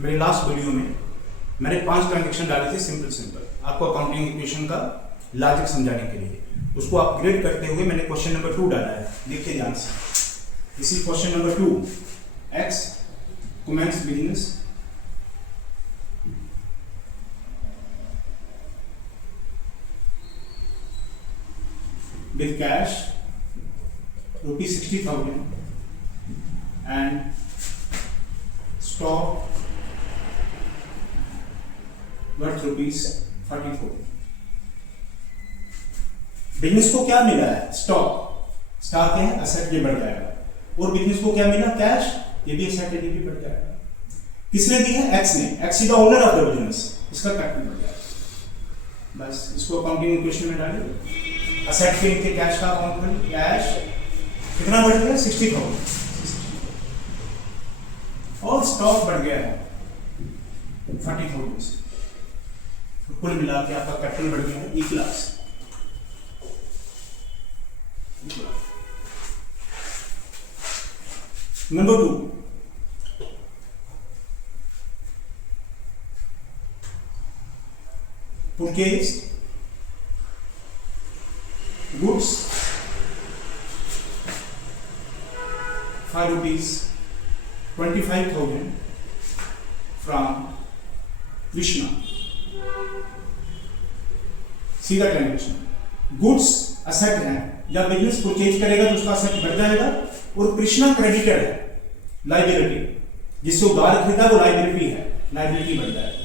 मेरे last video में मैंने 5 ट्रांजेक्शन डाले थे सिंपल आपको अकाउंटिंग इक्वेशन का लॉजिक समझाने के लिए। उसको अपग्रेड करते हुए मैंने क्वेश्चन नंबर 2 डाला है, देखिए ध्यान से। इसी question number 2, X commences business with cash rupees 60,000 and stock worth rupees 44। Business को क्या मिला है? स्टॉक है, असेट ये बढ़ जाएगा। और बिजनेस को क्या मिला? कैश, ये भी असेट है, ये भी बढ़ जाएगा। किसने दी है? एक्स ने। X is the owner of the business, इसका कैपिटल बढ़ जाएगा। बस इसको अकाउंटिंग इक्वेशन में डालिए। असेट के नीचे कैश का अकाउंट में कैश कितना बढ़ गया? 60,000 और स्टॉक बढ़ गया है 40,000 से। कुल मिला के आपका कैपिटल बढ़ गया है 1 lakh. Number 2, purchase goods for rupees 25,000 from Krishna। सीधा ट्रांजेक्शन। गुड्स असेट है, जब बिजनेस परचेज करेगा तो उसका असेट बढ़ जाएगा। और कृष्णा क्रेडिटर है, लाइबिलिटी, जिससे उधार खरीदा वो लाइबिलिटी है, लाइबिलिटी बढ़ जाएगा।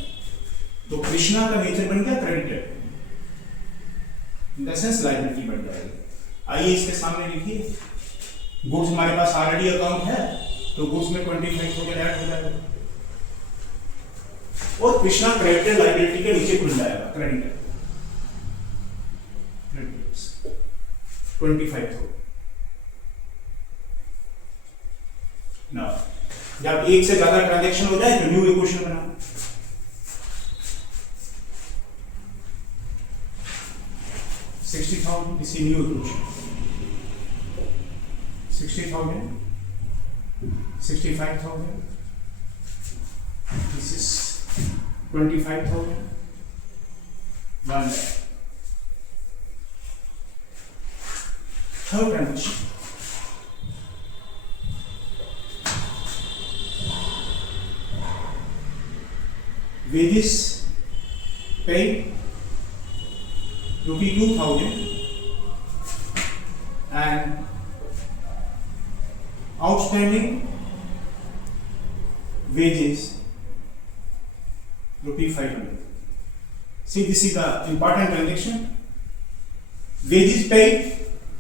तो कृष्णा का नेचर बन गया creditor, in the sense liability बढ़ जाएगी। आइए इसके सामने लिखिए, गुड्स हमारे पास ऑलरेडी अकाउंट है तो गुड्स में 25,000 ऐड हो जाएगा और कृष्णा क्रेडिटर लायबिलिटी के नीचे खुल जाएगा। क्रेडिटर 25,000। ना जब एक से ज्यादा ट्रांजैक्शन हो जाए तो न्यू इक्वेशन बनाओ। This is new equation। 60,000, 65,000, this is 25,000, 1 lakh। Third transaction, wages paid ₹2,000 and outstanding wages ₹500। See, this is the important transaction। wages paid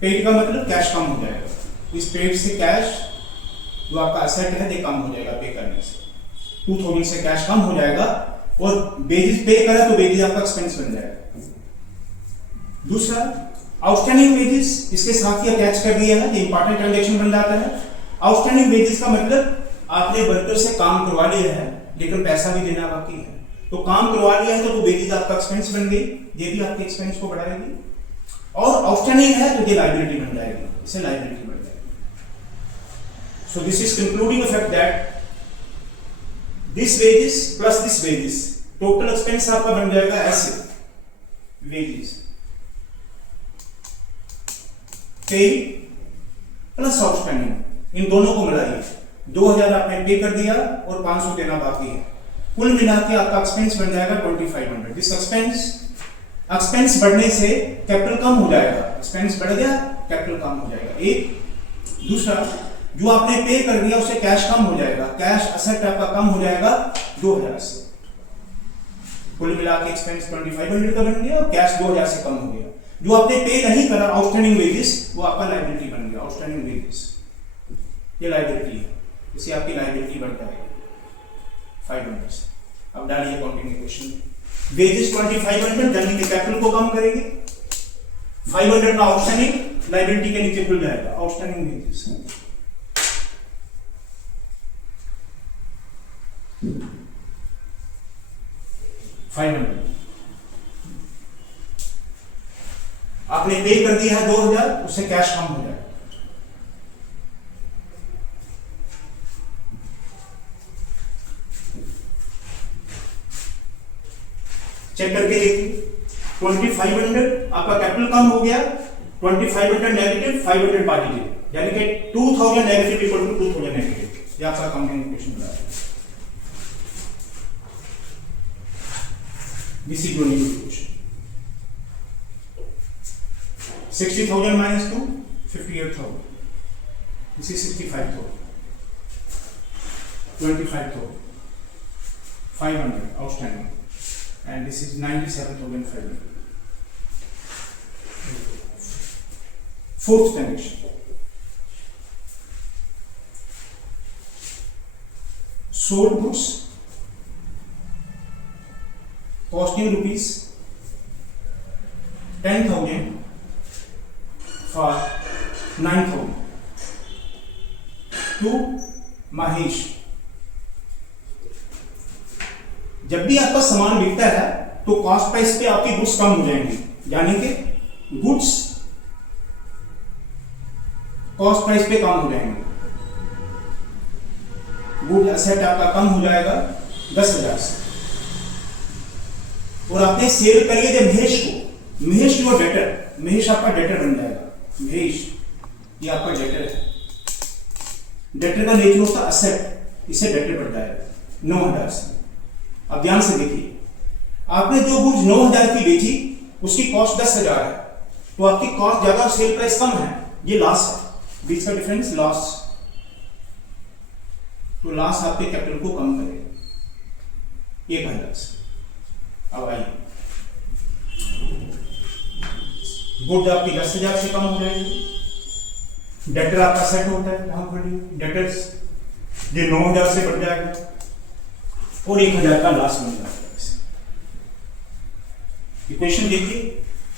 का मतलब कैश कम हो जाएगा। इस पेड से कैश जो आपका असेट है ये कम हो जाएगा पे करने से। 2,000 से कैश कम हो जाएगा और वेजेस पे करा तो वेजेस आपका एक्सपेंस बन जाएगा। दूसरा, आउटस्टैंडिंग वेजेस इसके साथ ही अटैच कर दिया है, ये इंपॉर्टेंट ट्रांजैक्शन बन जाता है। आउटस्टैंडिंग वेजेस का मतलब आपने वर्कर से काम करवा लिया है लेकिन पैसा भी देना बाकी है, तो काम करवा लिया है तो वो वेजेस आपका एक्सपेंस बन गई, ये भी आपके एक्सपेंस को बढ़ाएगी। और आउटस्टैंडिंग है तो ये लायबिलिटी बन जाएगी, इसे लायबिलिटी बढ़ जाएगी। So this is concluding effect that this wages plus this wages total expense आपका बन जाएगा ऐसे, वेजेस पे प्लस आउटस्टैंडिंग, इन दोनों को मिलाइए। 2,000 आपने पे कर दिया और 500 देना बाकी है, कुल मिला के आपका एक्सपेंस बन जाएगा 2,500। दिस एक्सपेंस बढ़ने से कैपिटल कम हो जाएगा, एक्सपेंस बढ़ गया कैपिटल कम हो जाएगा एक। दूसरा, जो आपने पे कर दिया उससे कैश कम हो जाएगा, कैश असेट आपका कम हो जाएगा 2,000 से। कुल मिला के एक्सपेंस 2,500 का बन गया और कैश 2,000 से कम हो गया। जो आपने पे नहीं करा आउटस्टैंडिंग वेजेस वो आपका लायबिलिटी बन गया। आउटस्टैंडिंग वेजेस ये लायबिलिटी है, इससे आपकी लायबिलिटी बढ़ जाएगी 500 से। अब डालिए अकाउंटिंग इक्वेशन। वेजेस 2,500 जल्दी के कैपिटल को कम करेंगे, 500 का आउटस्टैंडिंग लायबिलिटी के नीचे खुल जाएगा। आउटस्टैंडिंग वेजेस 500 आपने पे कर दिया है 2,000, उससे कैश कम हो जाएगा। चेक करके देखिए 2500 आपका कैपिटल कम हो गया, 2500 नेगेटिव 500 पॉजिटिव, यानी कि 2000 नेगेटिव इक्वल टू 2000 नेगेटिव। ये आपका अकाउंटिंग इक्वेशन बना है। This is your equation. 60,000 minus 2 58,000, this is 65,000, 25,000 500 outstanding, and this is 97,500. Fourth transaction, sold goods costing rupees 10,000 for 9,000 to Mahesh. जब भी आपका सामान बिकता है तो कॉस्ट प्राइस पे आपकी गुड्स कम हो जाएंगी, यानी कि गुड्स कॉस्ट प्राइस पे कम हो जाएंगे। गुड एसेट आपका कम हो जाएगा 10,000 से, और आपने सेल करिए थे महेश को। महेश योर डेटर, महेश आपका डेटर बन जाएगा। महेश ये आपका डेटर है। डेटर का नेचर होता है असेट, इसे डेटर बढ़ जाएगा 9,000 से। अब ध्यान से देखिए, आपने जो गुड्स 9,000 की बेची उसकी कॉस्ट 10,000 है, तो आपकी कॉस्ट ज्यादा और सेल प्राइस कम है, ये लॉस है, बीच का डिफरेंस लॉस। तो लॉस आपके कैपिटल को कम करेगा 1,000 से। अब आइए, गुड आपकी 10,000 से कम हो जाएगी। डेटर आपका सेट होता है, यहां पर डेटर्स ये 9,000 से बढ़ जाएगा और 1,000 का लॉस बन जाएगा। इक्वेशन देखिए,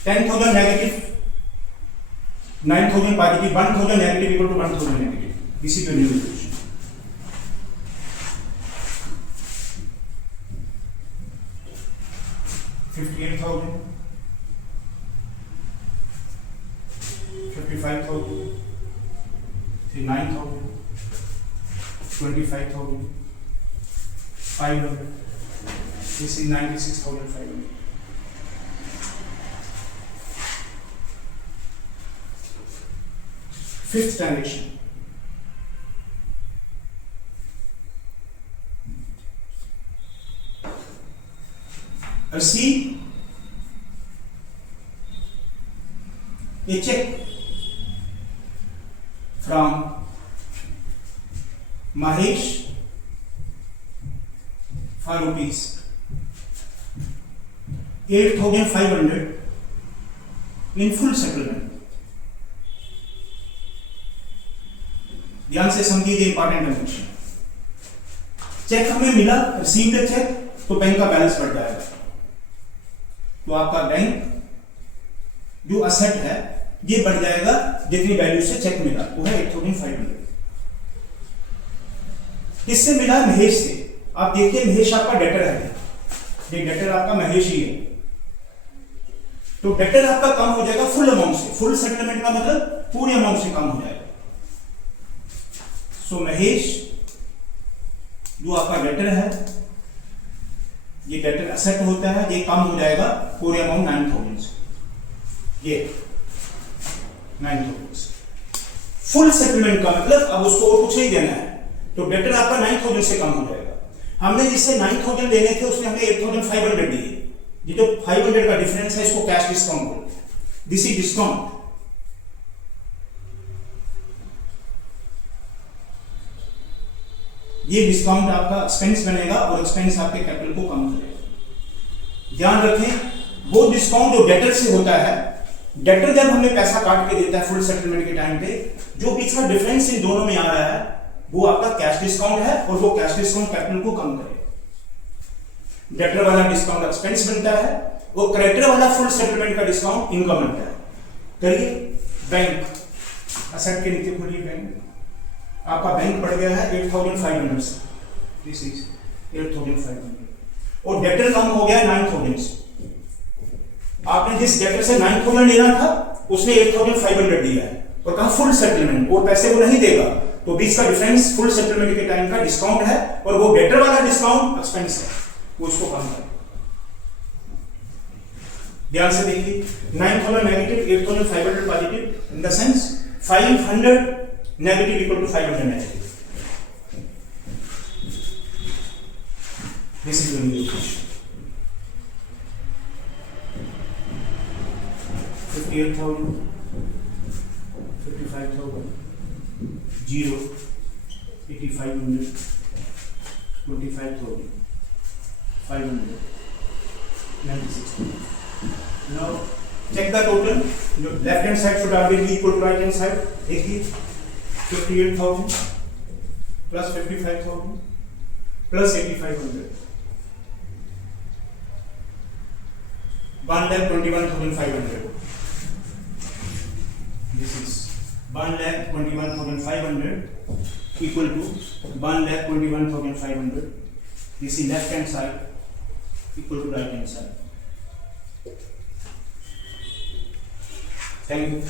10,000 negative 9,000 positive 1,000 negative equal to 1,000 negative. This is your new equation. 58,000 55,000 9,000 25,000 500, this is 96,500. Fifth transaction, receive a check from Mahesh for rupees 8,500 in full settlement। ध्यान से समझिए इंपॉर्टेंट ट्रांजेक्शन। चेक हमें मिला, रिसीव्ड चेक, तो bank का balance बढ़ जाएगा। तो आपका बैंक जो असेट है ये बढ़ जाएगा जितनी वैल्यू से चेक मिला, वो है 8,500। किससे मिला? महेश से। आप देखिए महेश आपका डेटर है, ये डेटर आपका महेश ही है, तो डेटर आपका कम हो जाएगा फुल अमाउंट से। फुल सेटलमेंट का मतलब पूरे अमाउंट से कम हो जाएगा। सो महेश जो आपका डेटर है, ये डेटर असेट होता है, ये कम हो जाएगा पूरे अमाउंट 9,000 से। ये 9,000 से फुल सेटलमेंट का मतलब अब उसको और कुछ नहीं देना है, तो डेटर आपका 9,000 से कम हो जाएगा। हमने जिससे 9,000 लेने थे उसने हमें 8,500 दिए। ये जो 500 का डिफरेंस है इसको कैश डिस्काउंट बोलते हैं। This is discount. ये डिस्काउंट आपका एक्सपेंस बनेगा और एक्सपेंस आपके कैपिटल को कम करेगा। ध्यान रखें, वो डिस्काउंट जो डेटर से होता है, डेटर जब हमें पैसा काट के देता है फुल सेटलमेंट के टाइम पे, जो बीच का डिफरेंस इन दोनों में आ रहा है वो आपका कैश डिस्काउंट है, और वो कैश डिस्काउंट कैपिटल को कम करेगा। डेटर वाला डिस्काउंट एक्सपेंस बनता है, वो क्रेडिटर वाला फुल सेटलमेंट का डिस्काउंट इनकम बनता है। करिए बैंक असेट के नीचे खोलिए बैंक। आपका बैंक बढ़ गया है 8,500 से, दिस इज 8,500, और डेटर कम हो गया 9,000 से। आपने जिस डेटर से 9,000 लेना था उसने 8,500 दिया है और कहा फुल सेटलमेंट, और पैसे वो नहीं देगा, तो बीच का डिफरेंस फुल सेटलमेंट के टाइम का डिस्काउंट है, और वो डेटर वाला डिस्काउंट एक्सपेंस है, वो उसको कम करें। ध्यान से देखिए 9,000 negative 8,500 positive in the sense 500 negative equal to 500 negative. This is the new equation. 58,000, 55,000, 0, 8,500, 25,000, 500, 96. Now check the total. Your left hand side should always be equal to right hand side. देखिए 58,000 plus 55,000 plus 8,500. 1,21,500. This is 1,21,500 equal to 1,21,500. This is left hand side equal to right hand side. Thank you.